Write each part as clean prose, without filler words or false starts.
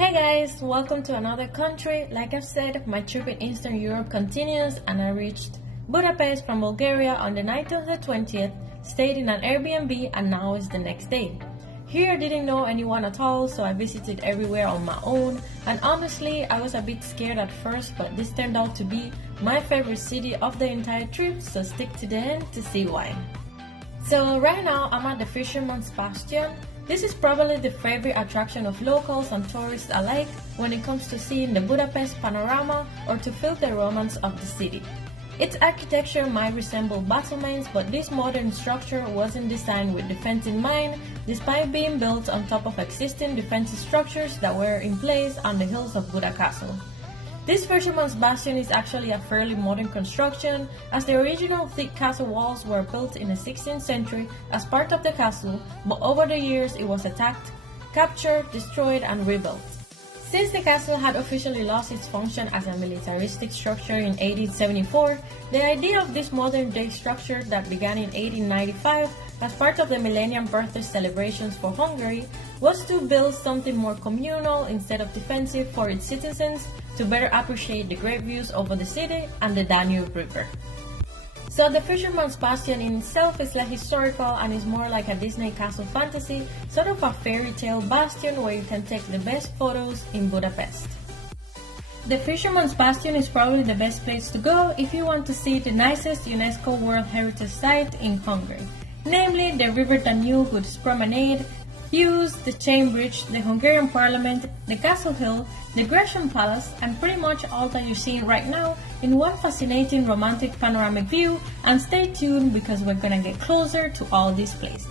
Hey guys, welcome to another country. Like I've said, my trip in Eastern Europe continues and I reached Budapest from Bulgaria on the night of the 20th, stayed in an Airbnb and now is the next day. Here I didn't know anyone at all, so I visited everywhere on my own, and honestly I was a bit scared at first, but this turned out to be my favorite city of the entire trip, so stick to the end to see why. So right now I'm at the Fisherman's Bastion. This is probably the favorite attraction of locals and tourists alike when it comes to seeing the Budapest panorama or to feel the romance of the city. Its architecture might resemble battlements, but this modern structure wasn't designed with defense in mind, despite being built on top of existing defensive structures that were in place on the hills of Buda Castle. This Fisherman's Bastion is actually a fairly modern construction, as the original thick castle walls were built in the 16th century as part of the castle, but over the years it was attacked, captured, destroyed, and rebuilt. Since the castle had officially lost its function as a militaristic structure in 1874, the idea of this modern-day structure that began in 1895 as part of the Millennium Birthday celebrations for Hungary was to build something more communal instead of defensive for its citizens to better appreciate the great views over the city and the Danube River. So the Fisherman's Bastion in itself is less historical and is more like a Disney castle fantasy, sort of a fairy tale bastion where you can take the best photos in Budapest. The Fisherman's Bastion is probably the best place to go if you want to see the nicest UNESCO World Heritage Site in Hungary, namely the River Danube with its promenade, views, the Chain Bridge, the Hungarian Parliament, the Castle Hill, the Gresham Palace, and pretty much all that you're seeing right now in one fascinating romantic panoramic view, and stay tuned because we're gonna get closer to all these places.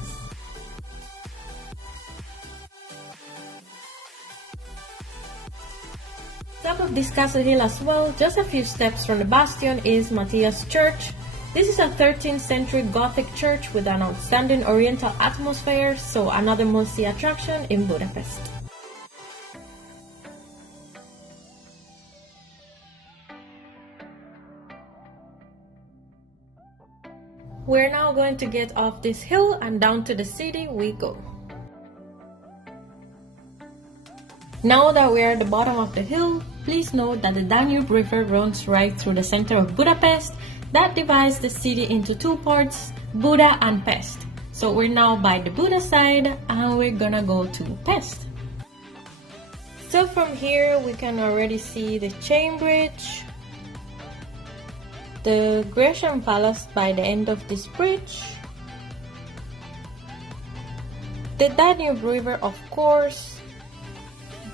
Top of this castle hill as well, just a few steps from the bastion, is Matthias Church. This is a 13th century Gothic church with an outstanding Oriental atmosphere, so another must-see attraction in Budapest. We're now going to get off this hill and down to the city we go. Now that we're at the bottom of the hill, please note that the Danube River runs right through the center of Budapest. That divides the city into two parts, Buda and Pest. So we're now by the Buda side and we're gonna go to Pest. So from here we can already see the Chain Bridge, the Gresham Palace by the end of this bridge, the Danube River of course,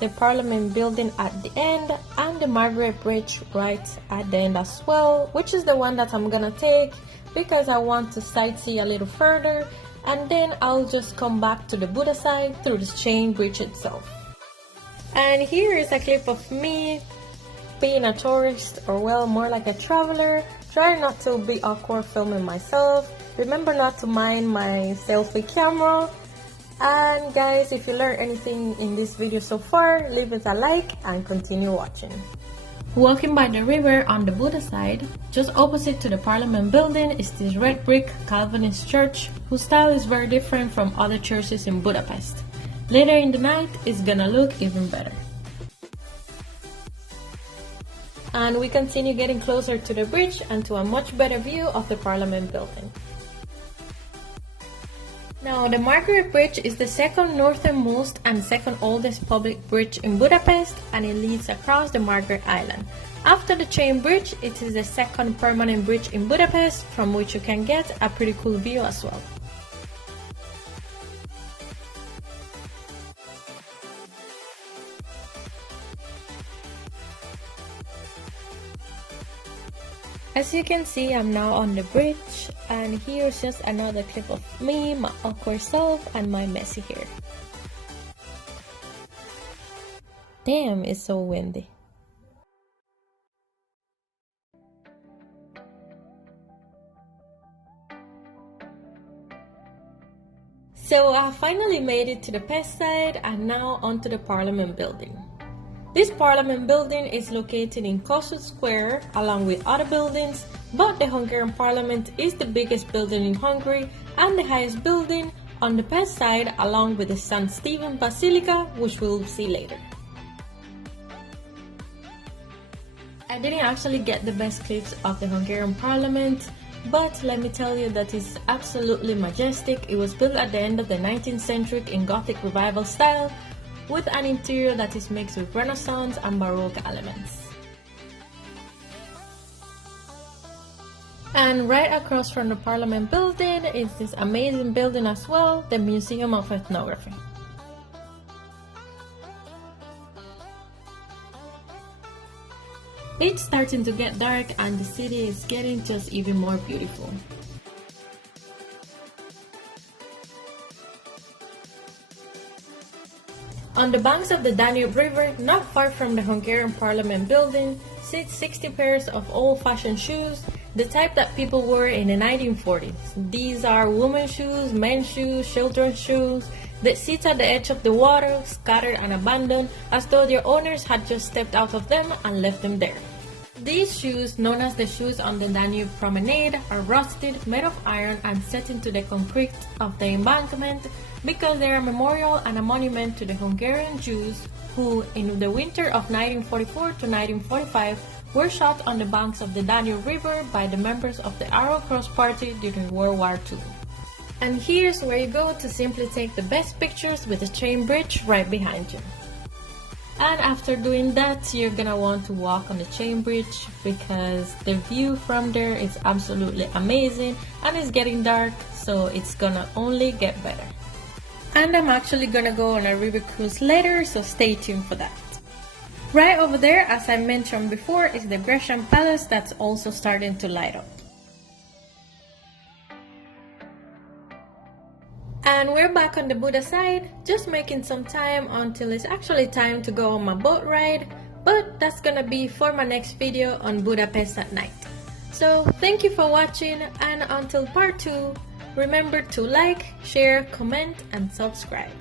the Parliament building at the end, and the Mercury Bridge right at the end as well, which is the one that I'm gonna take because I want to sightsee a little further, and then I'll just come back to the Buda side through the Chain Bridge itself. And here is a clip of me being a tourist, or well, more like a traveler, trying not to be awkward filming myself. Remember not to mind my selfie camera. And guys, if you learned anything in this video so far, leave it a like and continue watching. Walking by the river on the Buda side, just opposite to the Parliament building is this red brick Calvinist church, whose style is very different from other churches in Budapest. Later in the night, it's gonna look even better. And we continue getting closer to the bridge and to a much better view of the Parliament building. Now, the Mercury Bridge is the second northernmost and second oldest public bridge in Budapest, and it leads across the Margaret Island. After the Chain Bridge, it is the second permanent bridge in Budapest, from which you can get a pretty cool view as well. As you can see, I'm now on the bridge, and here's just another clip of me, my awkward self, and my messy hair. Damn, it's so windy. So I finally made it to the Pest side and now onto the Parliament building. This Parliament building is located in Kossuth Square along with other buildings, but the Hungarian Parliament is the biggest building in Hungary and the highest building on the Pest side, along with the St. Stephen Basilica, which we'll see later. I didn't actually get the best clips of the Hungarian Parliament, but let me tell you that it's absolutely majestic. It was built at the end of the 19th century in Gothic revival style, with an interior that is mixed with Renaissance and Baroque elements. And right across from the Parliament building is this amazing building as well, the Museum of Ethnography. It's starting to get dark and the city is getting just even more beautiful. On the banks of the Danube River, not far from the Hungarian Parliament building, sit 60 pairs of old-fashioned shoes, the type that people wore in the 1940s. These are women's shoes, men's shoes, children's shoes that sit at the edge of the water, scattered and abandoned, as though their owners had just stepped out of them and left them there. These shoes, known as the shoes on the Danube promenade, are rusted, made of iron and set into the concrete of the embankment because they are a memorial and a monument to the Hungarian Jews who, in the winter of 1944 to 1945, were shot on the banks of the Danube River by the members of the Arrow Cross Party during World War II. And here's where you go to simply take the best pictures with the chain bridge right behind you. And after doing that, you're gonna want to walk on the chain bridge because the view from there is absolutely amazing and it's getting dark, so it's gonna only get better. And I'm actually gonna go on a river cruise later, so stay tuned for that. Right over there, as I mentioned before, is the Gresham Palace that's also starting to light up. And we're back on the Buda side, just making some time until it's actually time to go on my boat ride, but that's gonna be for my next video on Budapest at night. So thank you for watching, and until part 2, remember to like, share, comment, and subscribe.